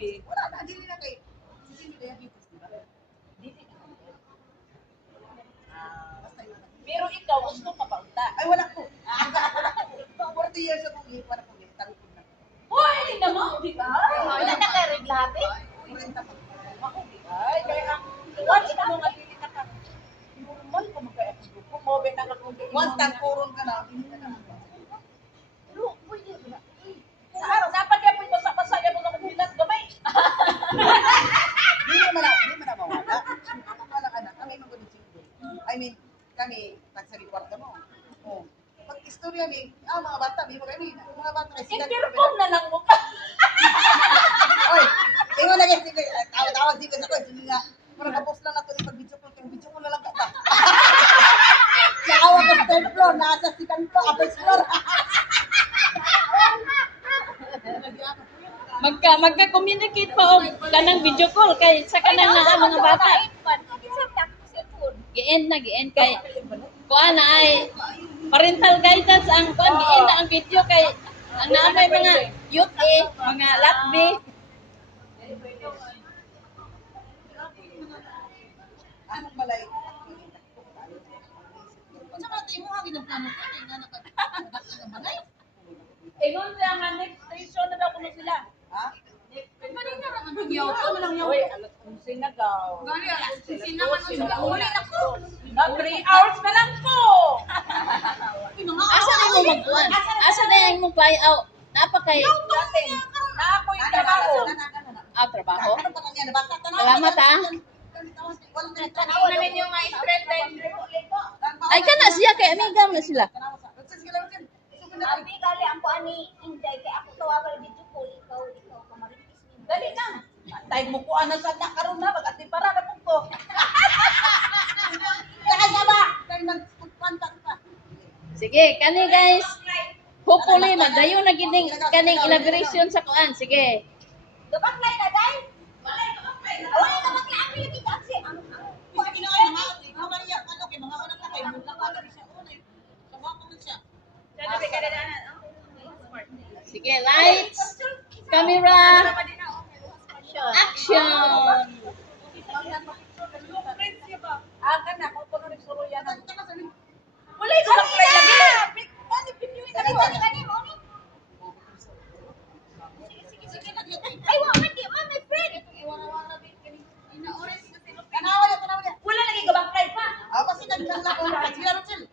Gabi, wala na, dili na kay. Sino diabetes, di ba? Dili na. Basta yun. Pero ikaw, gusto ka ba unta? Ay, wala ko. Wala ko. 40 years ako, wala ko. Talipod na. Hoy, hindi naman, di ba? Wala na ka rin lahat eh. 40 pa. Ako, di ba? Kaya ang watch mo nga dili na ka. Normal ka magkaya ko. Kung mo ba na akong Once tagpuron ka na, hindi ka na. Lo, pwede ba? Dapat yan po basa-basa yan mo na kung hilat gamay. Hindi mo na mawala. Ano pala anak, kami mag-ulit I mean, kami, tagsari kwarta mo. Oh. Pag istorya ni, mga bata, may mga bata kasi Intercom na lang mo ka. Oy, ingon na guys, sige, tawag sige sa ko, sige nga. Para kapos lang nato pag video ko na lang kata. Nakawa ko sa third floor, nasa second floor, upper floor. Magka-communicate pa og kanang video call kay sa kanang na mga bata. Gi-end kay kuan na ay parental guidance ang kuan gi-end na ang video kay ang naamay mga youth mga latbi. Anong balay? Saka tayo mo hagin ang plano ko. Kaya nga nakagbalay. Ingon siya nga next station na daw kuno sila. Ha? Pwede nga lang ang yaw. Ano lang yaw? Uy, alas 11 na daw. Gani, alas 11 naman. Uli na ko. Na 3 hours na lang po. Asa na mo magkuan? Asa na yung mong fly out? Napa kay Naapoy trabaho. trabaho? Ano pa kanya nabasa? Salamat ha. Tanaw na ninyo nga straight time. Ay kana siya kay amiga na sila. Abi gali ang kuan ni Inday kay ako tawagan dito ko ikaw kamaritis ni. Dali na. Tay mo ko ana sa karon na bagati para na ko. Sige, kani guys. Hopefully magdayo na gining kaning inauguration sa kuan. Sige. Gabaklay na dai. Wala ka baklay abi lagi kasi ang Kasi kinaay mga, ikaw Maria, ano, kay mga unang nakay, mula ka na siya unay. Sama ko man siya. Sige, lights, camera, action. Aga na ko kuno rin suruyan. Wala ko lang play lagi. Mani pinuwi na ko. Ay, wa man di man my friend. Wala lagi gabaklay pa. Kasi nagdala ko na sila rin sila.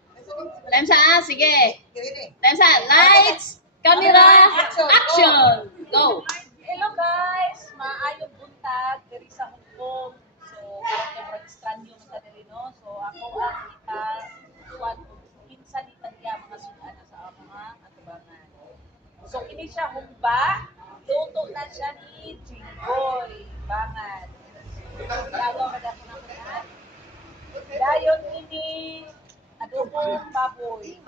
Time sa sige. Kirili. Time sa lights, camera, action. Go. Hello guys, maayong buntag diri sa Hong Kong. So, karon registran yung sa diri no. So, ako ang kuan kinsa ni tagya mga sudan sa mga atubangan. So, ini siya humba. Luto na siya ni Jinggoy Bangan. Lalo ka dako na kunan. Dayon ini adobong baboy.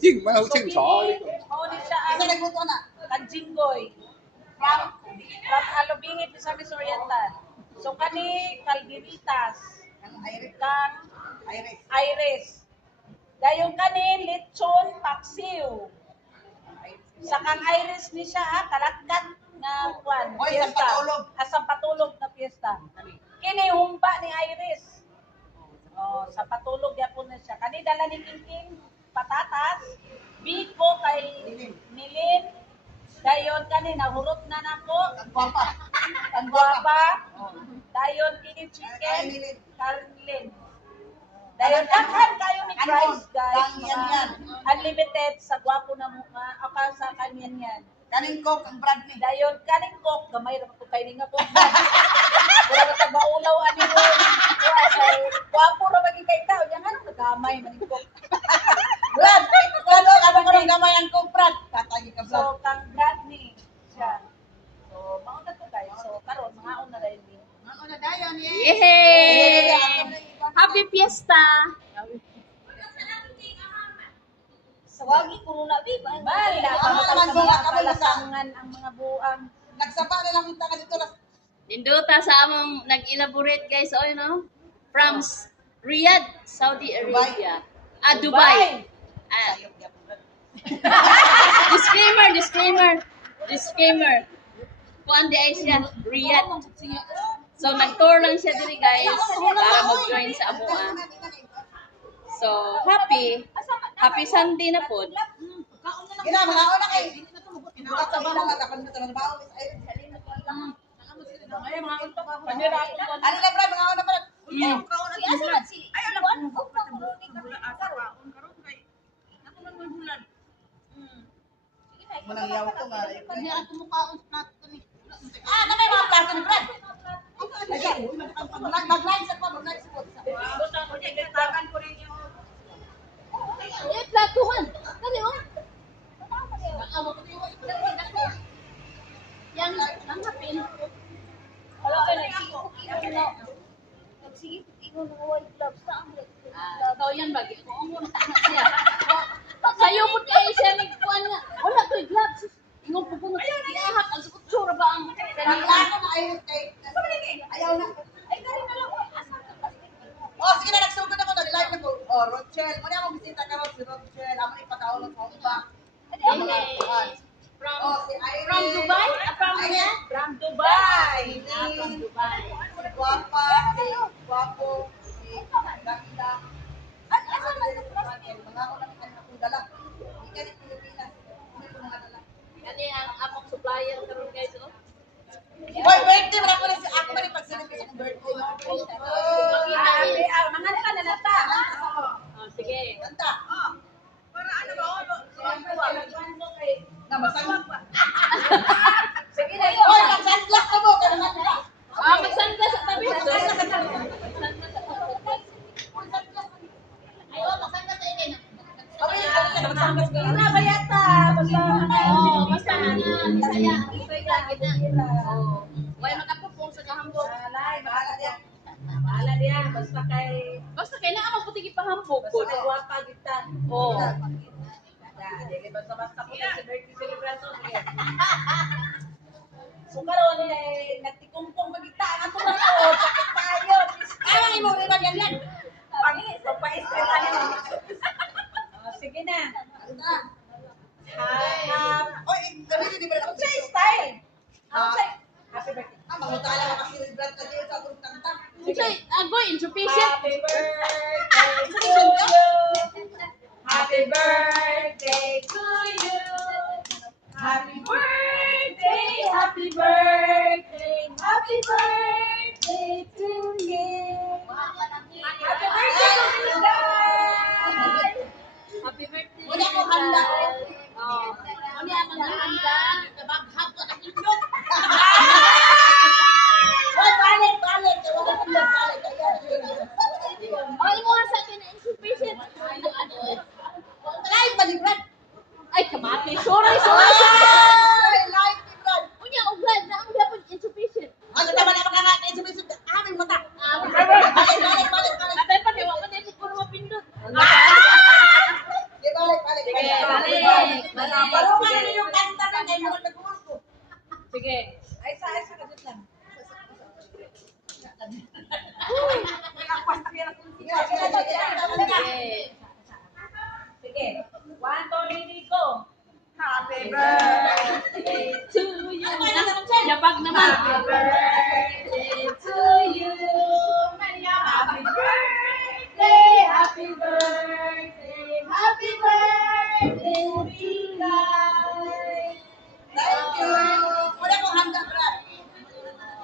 英文好清楚呢個。 Mao ni siya Isa ang nagluto na. Kanjinggoy. From Alubingit sa Miss Oriental. So kani Calvinitas, Ang Iris. kang Iris. Iris. Dayon kani Lechon Paksiw. Sa kang Iris ni siya kalagkat nga kwan. Oy, sampatulog. Sampatulog na piyesta. Kini humba ni Iris. Oh, sa patulog yapon na siya. Kani dala ni Kingking patatas, biko kay Nilin. Dayon kani nahurot na nako. Ang gwapa. Ang guwapa. Oh. Dayon kini Ay, chicken, Nilin. Carlin. Dayon daghan kayo ni Ano? Christ guys. Yan, yan. Unlimited sa gwapo na mukha. Aka sa kanyan yan. Kaning cook, ang Bradley. Dayon kaning kok gamay ra ko kay nga kok. Wala ka sa maulaw ani mo. Gwapo ra maging kay tao. Yang ano nagamay man kok. Brad, ano, ano ko ng gamay ang cook, Brad? Tatagi ka, Brad. So kang Bradley siya. So mauna to guys. So karon mga una ra ini. Yay! Happy Fiesta! Sawagi ko na bi. Bala Ano ka naman, sa bunga mga ka ba sa- palasangan ang mga buang. Nagsaba na lang yung taga dito. Ninduta sa among nag-elaborate guys, o you know, from Riyadh, Saudi Arabia. Dubai. Disclaimer. Kuan kuan di ay siya, Riyadh. So nag-tour lang siya diri guys para mag-join sa Amoa. So happy Sunday na po. Gina, mga una kay. Bukat sa balang at ako nito ng bawo. Ay, mga unta ka. Panira ako ko. Ano na brad, mga una brad. Ay, asa man si? Ay, alam ko. Munang yaw ko nga. Kanya ako mukhaon nato ni. Ano may mga plato ni brad? Mag-line sa po, mag-line sa po. Eh platuhan. Kani oh. Yang nanghapin. Wala ka na. Sige, ingon ng white gloves na ang Ikaw yan bagi. Kung mo na siya. Sayo mo kayo siya nagkuhan nga. Wala to gloves. Ingon po kung iahak ang sukutsura ba ang kanila. Ako na ayaw kay. Ayaw na. Ay, kari na lang. Asa ka ba? Oh, sige na, nagsugod ako, nag-live na ko. Oh, Rochelle. Muna akong bisita ka ron, si Rochelle. Ako na ipakaulog sa umba. Oh, si Irene. From Dubai? From Irene. From Dubai. From Dubai. Si Guapa, si Guapo, si Ganda. Asa man sa Mga ako na akong dala. Hindi ka ni Pilipinas. Ano yung mga dala? Kani ang akong supplier karon guys oh. Boy, birthday mo na ako na si ako man ipag-celebrate sa akong birthday. Mga ka na nata. Oh, sige. Kanta. Na masangag pa. Sige na. Oy, mag-sunglass ka mo. Kailangan nila. Magsanda sa tabi. Magsanda sa tabi. Ina ba yata? Basta Oh, basta na bisaya. Bisaya lagi na. Oh. Way makapupong sa kahambog. Bahala diya. Basta kay na ang puti gipahambog ko. guwapa kita. Oh. Jadi basta ko sa birthday celebration niya. So karon nagtikumpong magita ako na ko. Sakit tayo. Ay, mo rin yan yan. Pangit sa pa-stress tayo. Sige na. Kanta. Ha. Oy, sabi niyo di ba ako Sa style. Happy birthday. Mangutala ka kasi celebrate na dito sa akong kanta. Unsay agoy insufficient. Happy birthday to you. Happy birthday to you. Happy birthday, happy birthday, happy birthday to you. Happy birthday to you guys. Happy birthday. Wala ko handa. Oh. Ano ang mga handa? Kabaghap ko na kindot. Oy, balik. Wala ko balik. Oh, imo nga sa akin na insufficient. Ano? Live ba ni Brad? Ay, kamati. Sorry. Ay, live ni Brad. Unya, uglad na ang dapat insufficient. Ang tama na makakain sa bisig. Aming mata. Balik. Atay pa, diwa ko na ito puro mapindot. Di balik. Sige, balik. Parungan na yung kanta na kay mga nagkuhan ko. Sige. Ay, sa kadit lang. Sige. Sige. 1, 2, 3, go. Happy birthday To you. Yabag naman. Happy birthday to you. Happy birthday, happy birthday, happy birthday, Tigay. Thank you. Wala ko handa, Brad.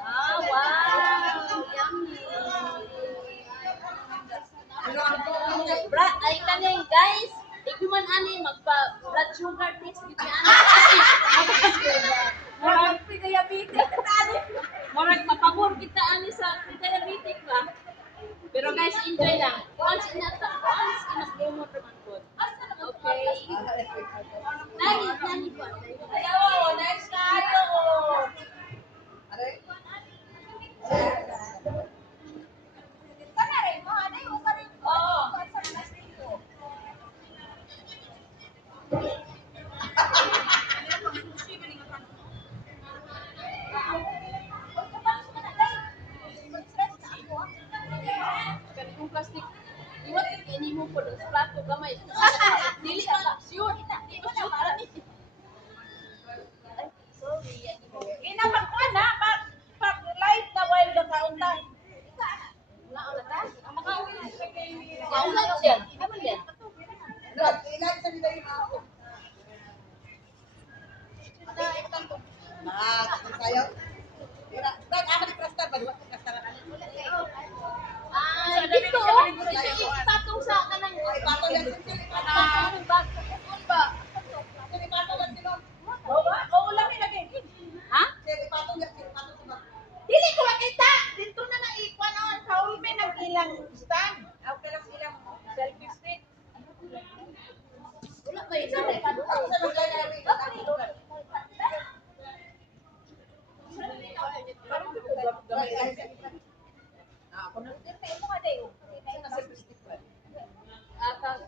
Ah, wow. Yummy. Brad, ay kaning guys. Ikuman ani magpa-blood sugar test dito ani. Marami diabetes. Murag mapabor kita ani sa diabetic ba. Pero guys, enjoy lang. Once inas-lumot naman po. Okay. Nani po. Ayaw, next tayo. Kana rin mo, ano yung ka rin ko? Oo. Sa nastrito. Kani kung plastic. Iwat kini mo po sa plato gamay. Dili ka sure. Di ba para ni. Ay, sorry. Ginapagkuhan na. Sayo. Dahil aman ni Prasta ba? Diba? Prasta ka Dito, ipatong sa kanang Ipatong yan sila. kanang bag. Ba? Ipatong yan sila. Oo, lami lagi. Ha? Ipatong yan sila. Ipatong sila. Dili ko makita. Dito na naikwan on sa ulme ng ilang stand. Okay lang silang selfie stick. Wala ba yun? Ako sa mag-lalari.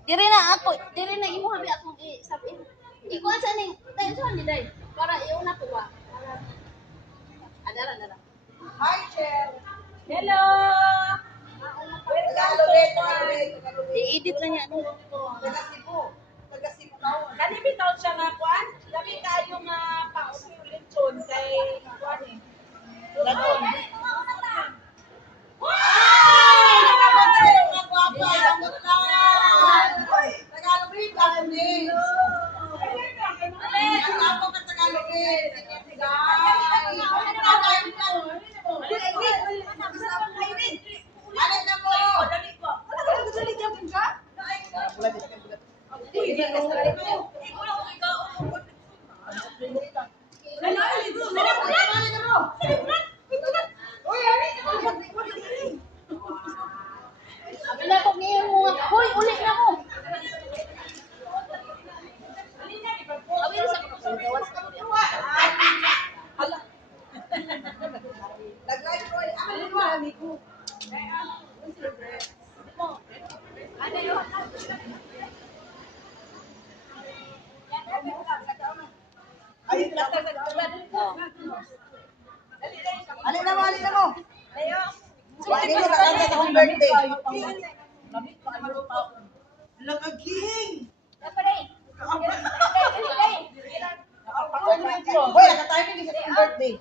Diri na ako, diri na imo habi akong sabi. Ikuan sa ning tension ni dai para iuna ko ba. Adara. Hi, Cher. Hello! I-edit lang yan. Taga Cebu. Taga Cebu ka. Kani bitaw siya nga kuan? Dami kayo nga paulit-ulit kay kuan eh. Lagon. Wala ko niyo mo. Hoy, uli na mo. Awin sa gawas ka. Alin na mo. Lagi mo kakanta sa akong birthday. Lagaging! Hoy, nakatiming din sa akong birthday.